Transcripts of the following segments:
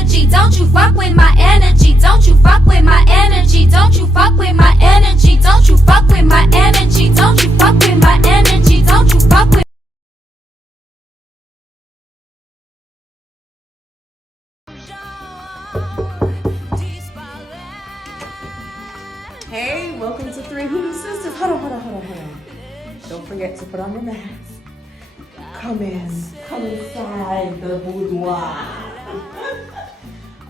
energy. Don't you fuck with my energy. Don't you fuck with my energy. Don't you fuck with my energy. Don't you fuck with my energy. Don't you fuck with my energy. Don't you fuck with. Hey, welcome to Three Hoodoo Sisters. Hold on. Don't forget to put on your mask. Come inside the boudoir.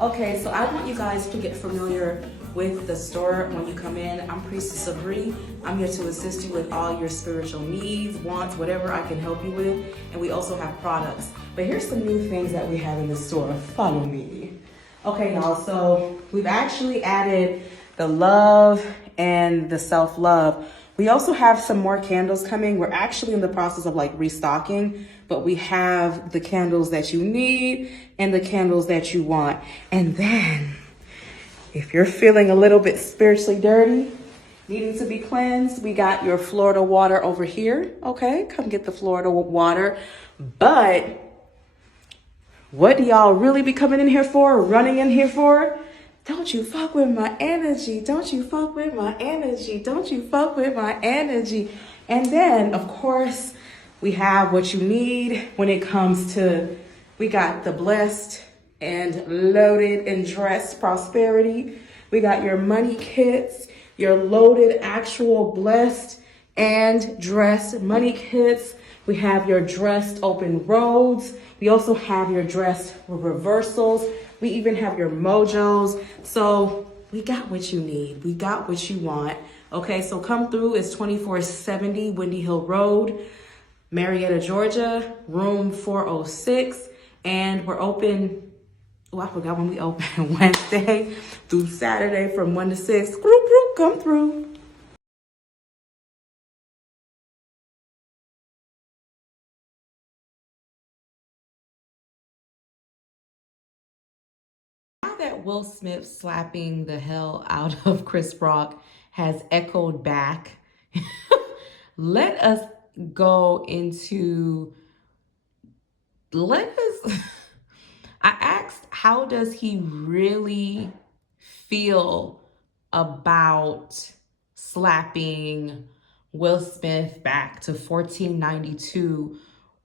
Okay, so I want you guys to get familiar with the store when you come in. I'm Priestess Sabri. I'm here to assist you with all your spiritual needs, wants, whatever I can help you with. And we also have products. But here's some new things that we have in the store. Follow me. Okay, y'all, so we've actually added the love and the self-love. We also have some more candles coming. We're actually in the process of like restocking, but we have the candles that you need and the candles that you want. And then if you're feeling a little bit spiritually dirty, needing to be cleansed, we got your Florida water over here. Okay, come get the Florida water. But what do y'all really be coming in here for, running in here for? Don't you fuck with my energy. Don't you fuck with my energy. Don't you fuck with my energy. And then, of course, we have what you need when it comes to, we got the blessed and loaded and dressed prosperity. We got your money kits, your loaded actual blessed and dressed money kits. We have your dressed open roads. We also have your dressed reversals. We even have your mojos. So we got what you need. We got what you want. Okay, so come through. It's 2470 Windy Hill Road, Marietta, Georgia, room 406. And we're open, I forgot when we open, Wednesday through Saturday from 1 to 6. Group, come through. That Will Smith slapping the hell out of Chris Rock has echoed back. Let us go into, I asked, how does he really feel about slapping Will Smith back to 1492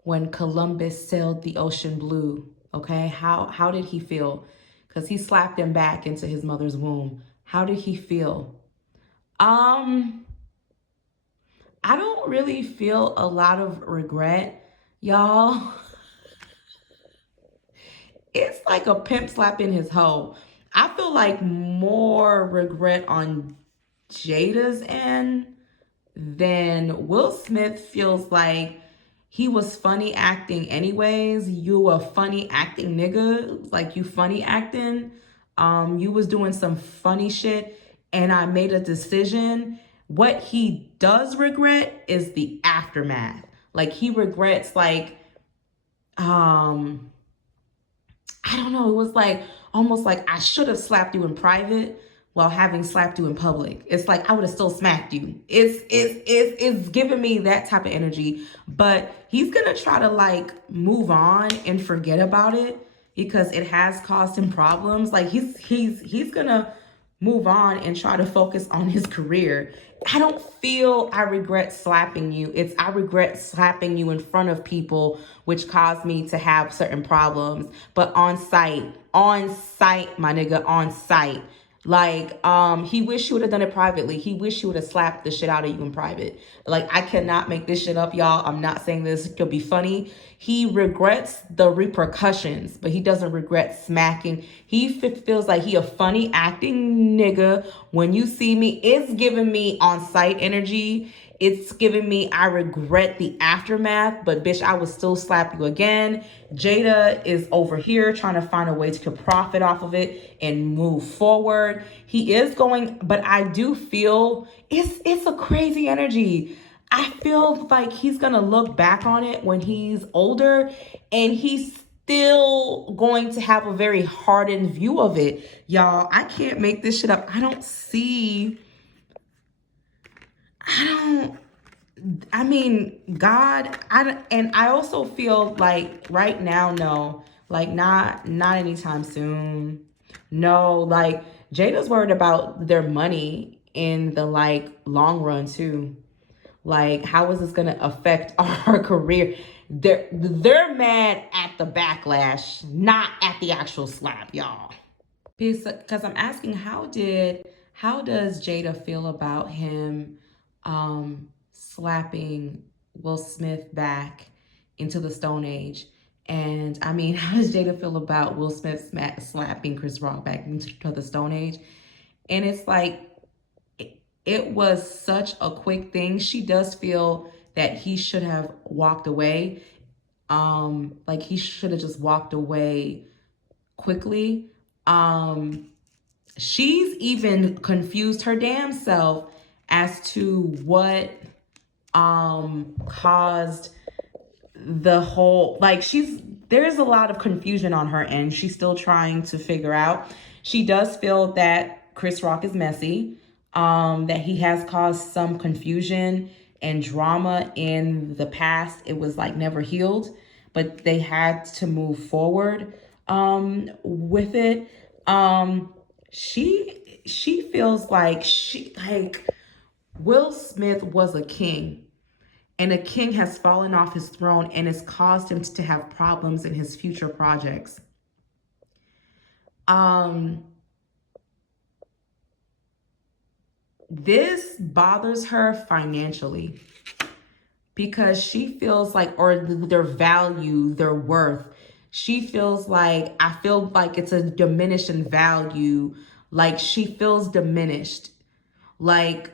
when Columbus sailed the ocean blue? Okay, how did he feel? Because he slapped him back into his mother's womb. How did he feel? I don't really feel a lot of regret, y'all. It's like a pimp slapping his hoe. I feel like more regret on Jada's end than Will Smith feels like he was funny acting anyways. You a funny acting nigga. Like, you funny acting. You was doing some funny shit and I made a decision. What he does regret is the aftermath. Like, he regrets, like, I don't know. It was like almost like I should have slapped you in private while having slapped you in public. It's like I would have still smacked you. It's giving me that type of energy. But he's gonna try to like move on and forget about it because it has caused him problems. Like he's gonna move on and try to focus on his career. I don't feel I regret slapping you. It's I regret slapping you in front of people, which caused me to have certain problems. But on site, my nigga, on site. Like, he wished you would have done it privately. He wished you would have slapped the shit out of you in private. Like, I cannot make this shit up, y'all. I'm not saying this could be funny. He regrets the repercussions, but he doesn't regret smacking. He feels like he a funny acting nigga. When you see me, it's giving me on-site energy. It's giving me, I regret the aftermath, but bitch, I would still slap you again. Jada is over here trying to find a way to profit off of it and move forward. He is going, but I do feel it's a crazy energy. I feel like he's gonna look back on it when he's older and he's still going to have a very hardened view of it. Y'all, I can't make this shit up. I mean, God, and I also feel like right now, no, Like not anytime soon. No, like Jada's worried about their money in the like long run too. Like, how is this gonna affect our career? They're mad at the backlash, not at the actual slap, y'all. Because I'm asking, how does Jada feel about him slapping Will Smith back into the Stone Age? And I mean, how does Jada feel about Will Smith slapping Chris Rock back into the Stone Age? And it's like, it was such a quick thing. She does feel that he should have walked away. Like he should have just walked away quickly. She's even confused her damn self as to what caused the whole, like, there's a lot of confusion on her end. She's still trying to figure out. She does feel that Chris Rock is messy, that he has caused some confusion and drama in the past. It was like never healed, but they had to move forward with it. She feels like Will Smith was a king, and a king has fallen off his throne and has caused him to have problems in his future projects. This bothers her financially because she feels like, or their value, their worth. She feels like, I feel like it's a diminished in value. Like she feels diminished. Like,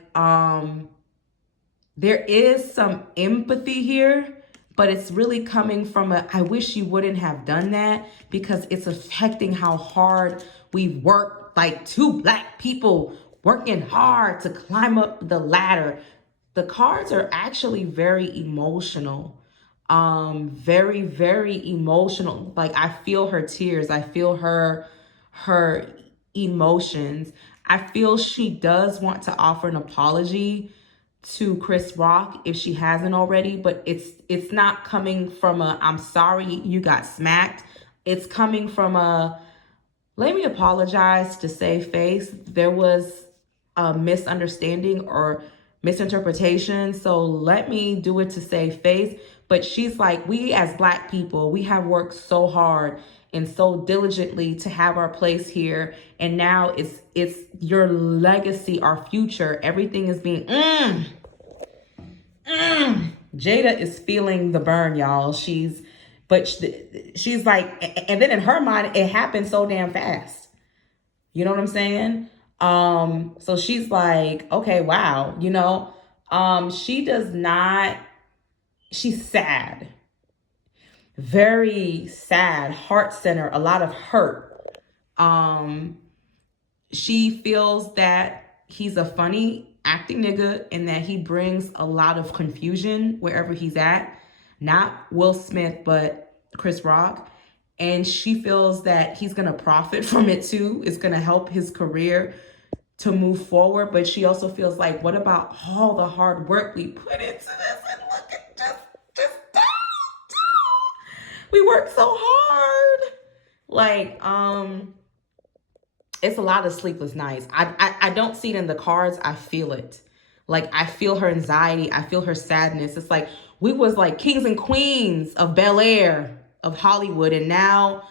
there is some empathy here, but it's really coming from I wish you wouldn't have done that, because it's affecting how hard we've worked, like two Black people working hard to climb up the ladder. The cards are actually very emotional. Very, very emotional. Like I feel her tears. I feel her emotions. I feel she does want to offer an apology to Chris Rock if she hasn't already, but it's not coming from a I'm sorry you got smacked. It's coming from a let me apologize to save face. There was a misunderstanding or misinterpretation, so let me do it to save face. But she's like, we as Black people, we have worked so hard and so diligently to have our place here, and now it's your legacy, our future. Everything is being Jada is feeling the burn, y'all. She's like, and then in her mind, it happened so damn fast. You know what I'm saying? So she's like, okay, wow, she does not, she's sad, very sad, heart center, a lot of hurt. She feels that he's a funny acting nigga and that he brings a lot of confusion wherever he's at. Not Will Smith, but Chris Rock. And she feels that he's going to profit from it too. It's going to help his career to move forward. But she also feels like, what about all the hard work we put into this? And look at just we worked so hard. Like, it's a lot of sleepless nights. I don't see it in the cards. I feel it. Like, I feel her anxiety. I feel her sadness. It's like, we was like kings and queens of Bel Air, of Hollywood, and now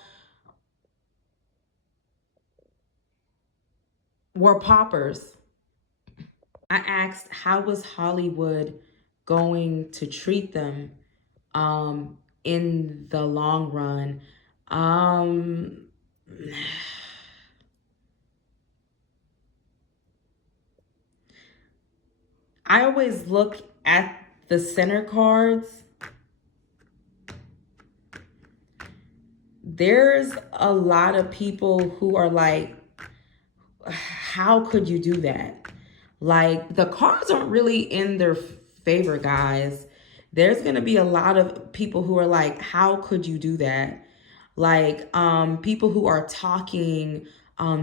we're paupers. I asked, how was Hollywood going to treat them in the long run? I always look at the center cards. There's a lot of people who are like, how could you do that? Like, the cards aren't really in their favor, guys. There's going to be a lot of people who are like, how could you do that? Like, people who are talking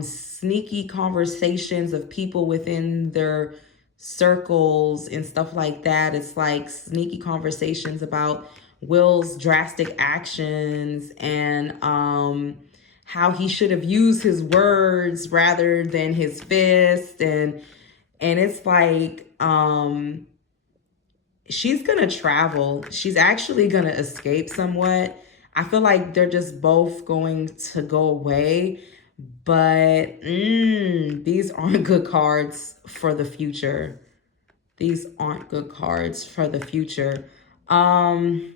sneaky conversations of people within their circles and stuff like that. It's like sneaky conversations about Will's drastic actions and how he should have used his words rather than his fist. And it's like she's gonna travel. She's actually gonna escape somewhat. I feel like they're just both going to go away, but these aren't good cards for the future. These aren't good cards for the future. I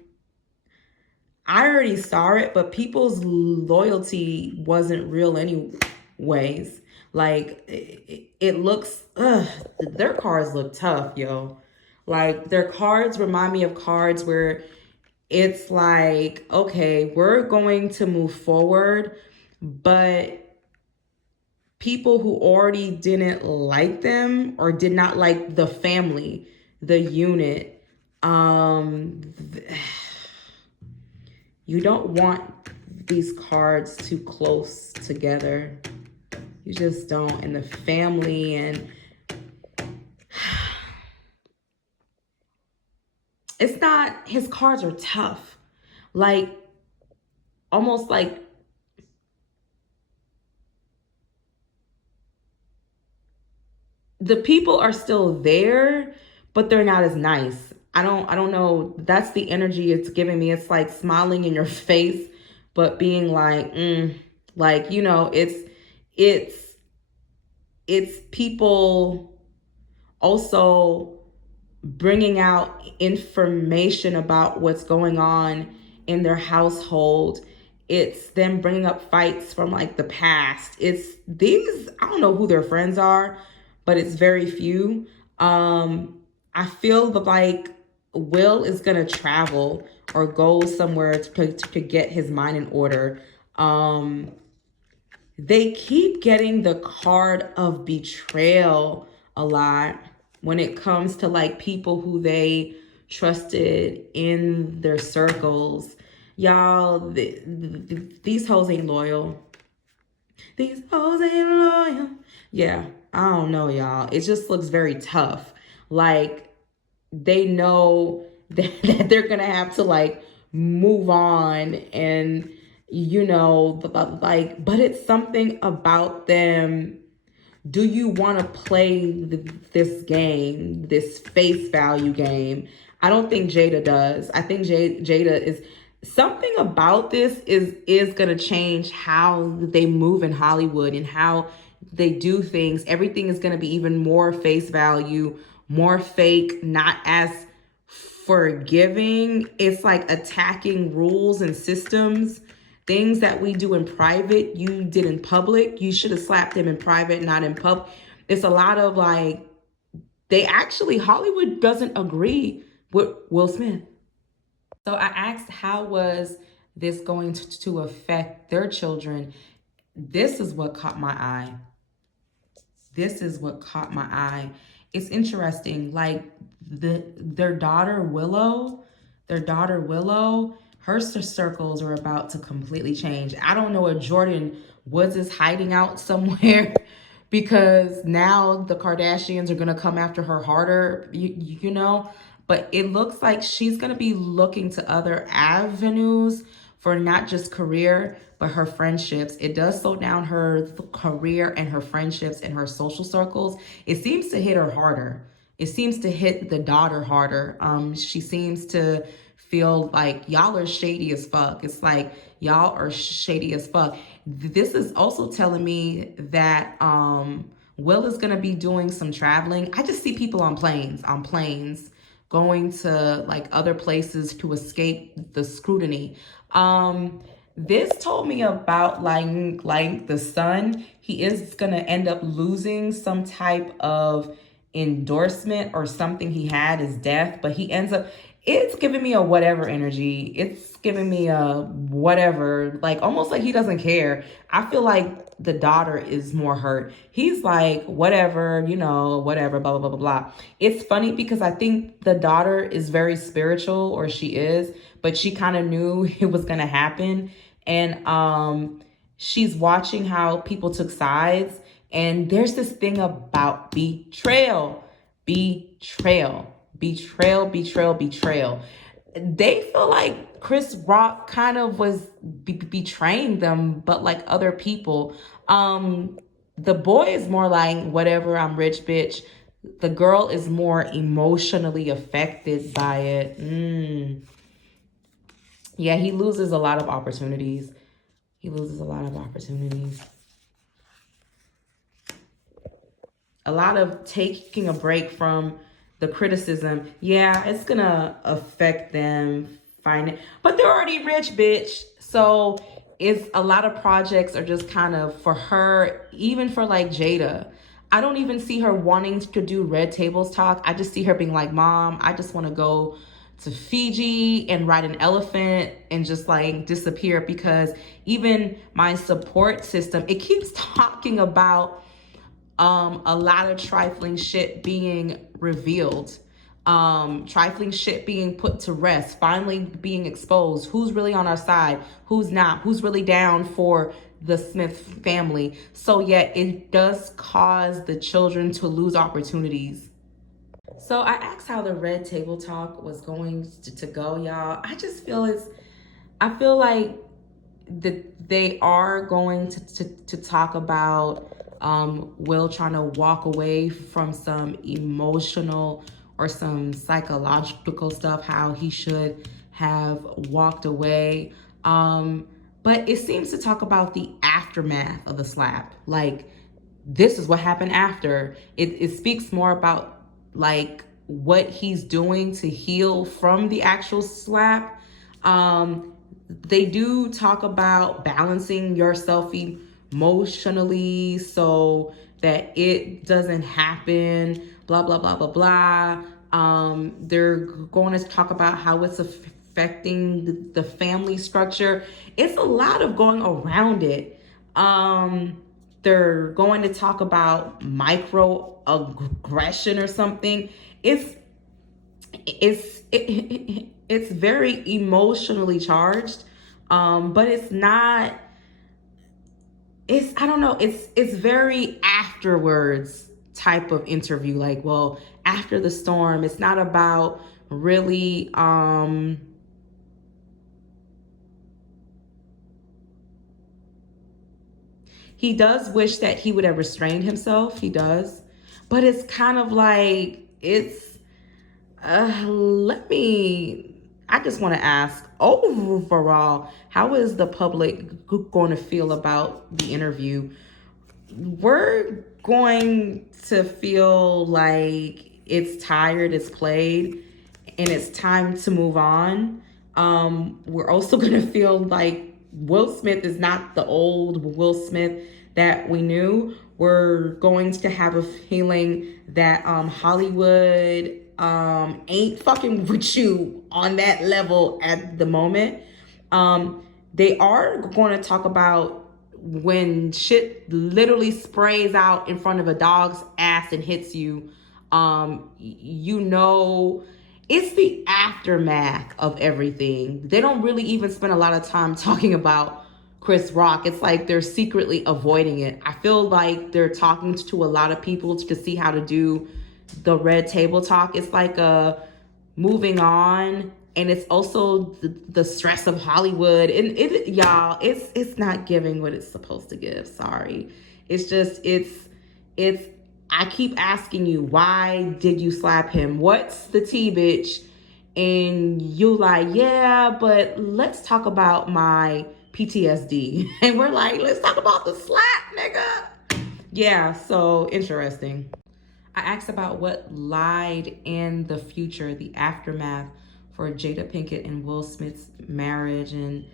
already saw it, but people's loyalty wasn't real anyways. Like it looks, their cards look tough, yo. Like their cards remind me of cards where it's like, okay, we're going to move forward, but people who already didn't like them or did not like the family, the unit, you don't want these cards too close together. You just don't. And the family, and it's not, his cards are tough. Like, almost like the people are still there, but they're not as nice. I don't know. That's the energy it's giving me. It's like smiling in your face, but being like, like, you know, it's people also bringing out information about what's going on in their household. It's them bringing up fights from like the past. It's these, I don't know who their friends are, but it's very few. I feel like Will is gonna travel or go somewhere to get his mind in order. They keep getting the card of betrayal a lot when it comes to like people who they trusted in their circles. Y'all, these hoes ain't loyal. These hoes ain't loyal. Yeah, I don't know, y'all. It just looks very tough. Like they know that they're gonna have to like move on, and you know, like, but it's something about them. Do you want to play this game, this face value game? I don't think Jada does. I think Jada is, something about this is going to change how they move in Hollywood and how they do things. Everything is going to be even more face value, more fake, not as forgiving. It's like attacking rules and systems. Things that we do in private, you did in public. You should have slapped them in private, not in public. It's a lot of like, they actually, Hollywood doesn't agree with Will Smith. So I asked, how was this going to affect their children? This is what caught my eye. This is what caught my eye. It's interesting. Like their daughter Willow, her circles are about to completely change. I don't know if Jordan Woods is hiding out somewhere because now the Kardashians are gonna come after her harder, you know. But it looks like she's gonna be looking to other avenues for not just career, but her friendships. It does slow down her career and her friendships and her social circles. It seems to hit her harder. It seems to hit the daughter harder. She seems to feel like y'all are shady as fuck. It's like y'all are shady as fuck. This is also telling me that Will is gonna be doing some traveling. I just see people on planes, going to like other places to escape the scrutiny. This told me about like the son. He is gonna end up losing some type of endorsement or something he had, his death, but he ends up, it's giving me a whatever energy. It's giving me a whatever, like almost like he doesn't care. I feel like the daughter is more hurt. He's like, whatever, you know, whatever, blah, blah, blah, blah, blah. It's funny because I think the daughter is very spiritual, or she is, but she kind of knew it was going to happen. And she's watching how people took sides. And there's this thing about betrayal. they feel like Chris Rock kind of was betraying them, but like other people. The boy is more like, whatever, I'm rich, bitch. The girl is more emotionally affected by it. Yeah, he loses a lot of opportunities. He loses a lot of opportunities. A lot of taking a break from the criticism. Yeah, it's gonna affect them but they're already rich, bitch. So it's a lot of projects are just kind of for her, even for like Jada. I don't even see her wanting to do Red Tables Talk. I just see her being like, Mom, I just want to go to Fiji and ride an elephant and just like disappear, because even my support system, it keeps talking about a lot of trifling shit being revealed, trifling shit being put to rest, finally being exposed. Who's really on our side? Who's not? Who's really down for the Smith family? So yeah, it does cause the children to lose opportunities. So I asked how the Red Table Talk was going to go, y'all. I feel like they are going to talk about Will trying to walk away from some emotional or some psychological stuff, how he should have walked away. But it seems to talk about the aftermath of the slap. Like, this is what happened after. It speaks more about like what he's doing to heal from the actual slap. They do talk about balancing yourself emotionally so that it doesn't happen, blah, blah, blah, blah, blah. They're going to talk about how it's affecting the family structure. It's a lot of going around it. They're going to talk about microaggression or something. It's very emotionally charged, but it's not. I don't know. It's very afterwards type of interview. Like, well, after the storm, it's not about really. He does wish that he would have restrained himself. He does, but it's kind of like I just want to ask, overall, how is the public going to feel about the interview? We're going to feel like it's tired, it's played, and it's time to move on. We're also going to feel like Will Smith is not the old Will Smith that we knew. We're going to have a feeling that Hollywood ain't fucking with you on that level at the moment. They are going to talk about when shit literally sprays out in front of a dog's ass and hits you. You know, it's the aftermath of everything. They don't really even spend a lot of time talking about Chris Rock. It's like they're secretly avoiding it. I feel like they're talking to a lot of people to see how to do the Red Table Talk. It's like moving on, and it's also the stress of Hollywood, and y'all, it's not giving what it's supposed to give. Sorry. It's just it's I keep asking you, why did you slap him? What's the tea, bitch? And you like, yeah, but let's talk about my PTSD. And we're like, let's talk about the slap, nigga. Yeah, so interesting. I asked about what lied in the future, the aftermath for Jada Pinkett and Will Smith's marriage. And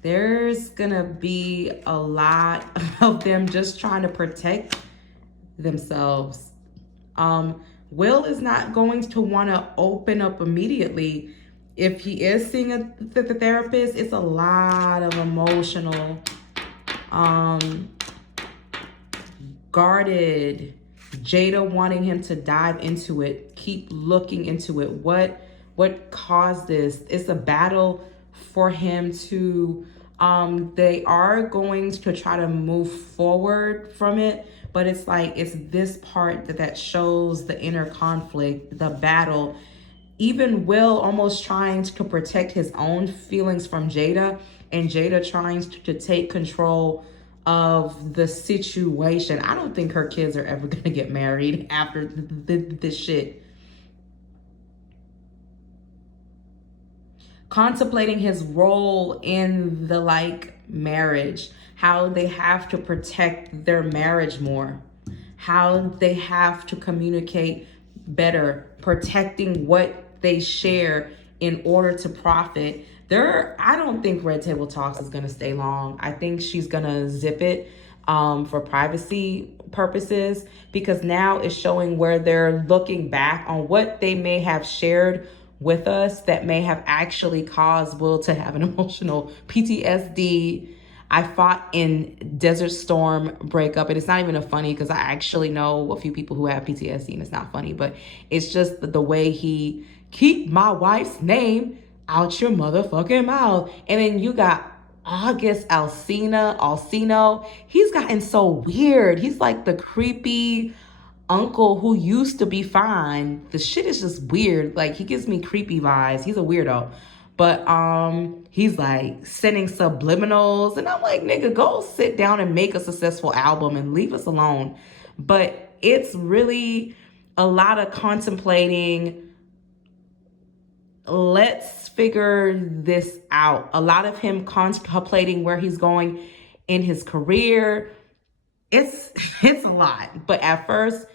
there's gonna be a lot of them just trying to protect themselves. Will is not going to want to open up immediately. If he is seeing the therapist, it's a lot of emotional, guarded. Jada wanting him to dive into it, keep looking into it. What caused this? It's a battle for him to. They are going to try to move forward from it, but it's like it's this part that shows the inner conflict, the battle. even Will almost trying to protect his own feelings from Jada, and Jada trying to take control of the situation. I don't think her kids are ever gonna get married after this shit. Contemplating his role in the marriage, how they have to protect their marriage more, how they have to communicate better, protecting what they share in order to profit. I don't think Red Table Talks is going to stay long. I think she's going to zip it for privacy purposes, because now it's showing where they're looking back on what they may have shared with us that may have actually caused Will to have an emotional PTSD. I fought in Desert Storm breakup, and it's not even a funny, because I actually know a few people who have PTSD, and it's not funny, but it's just the way he keep my wife's name out your motherfucking mouth. And then you got August Alsino. He's gotten so weird. He's like the creepy uncle who used to be fine. The shit is just weird. Like, he gives me creepy vibes. He's a weirdo. But he's like sending subliminals, and I'm like, nigga, go sit down and make a successful album and leave us alone. But it's really a lot of contemplating. Let's figure this out. A lot of him contemplating where he's going in his career. It's a lot. But at first,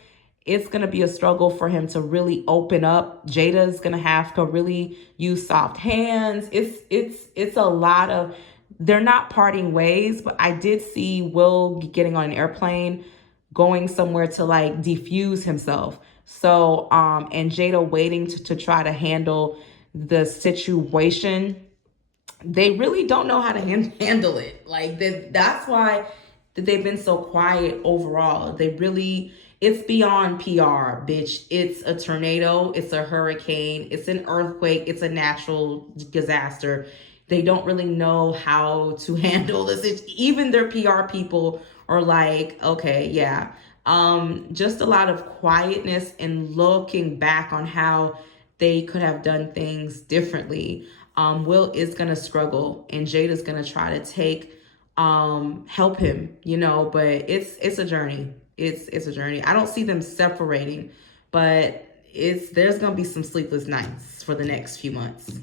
it's going to be a struggle for him to really open up. Jada's going to have to really use soft hands. It's a lot of, they're not parting ways, but I did see Will getting on an airplane, going somewhere to like defuse himself. So, and Jada waiting to try to handle the situation. They really don't know how to handle it. Like, that's why they've been so quiet overall. It's beyond PR, bitch. It's a tornado, it's a hurricane, it's an earthquake, it's a natural disaster. They don't really know how to handle this. Even their PR people are like, okay, yeah. Just a lot of quietness and looking back on how they could have done things differently. Will is gonna struggle, and Jada's gonna try to help him, but it's a journey. It's a journey. I don't see them separating, but there's gonna be some sleepless nights for the next few months.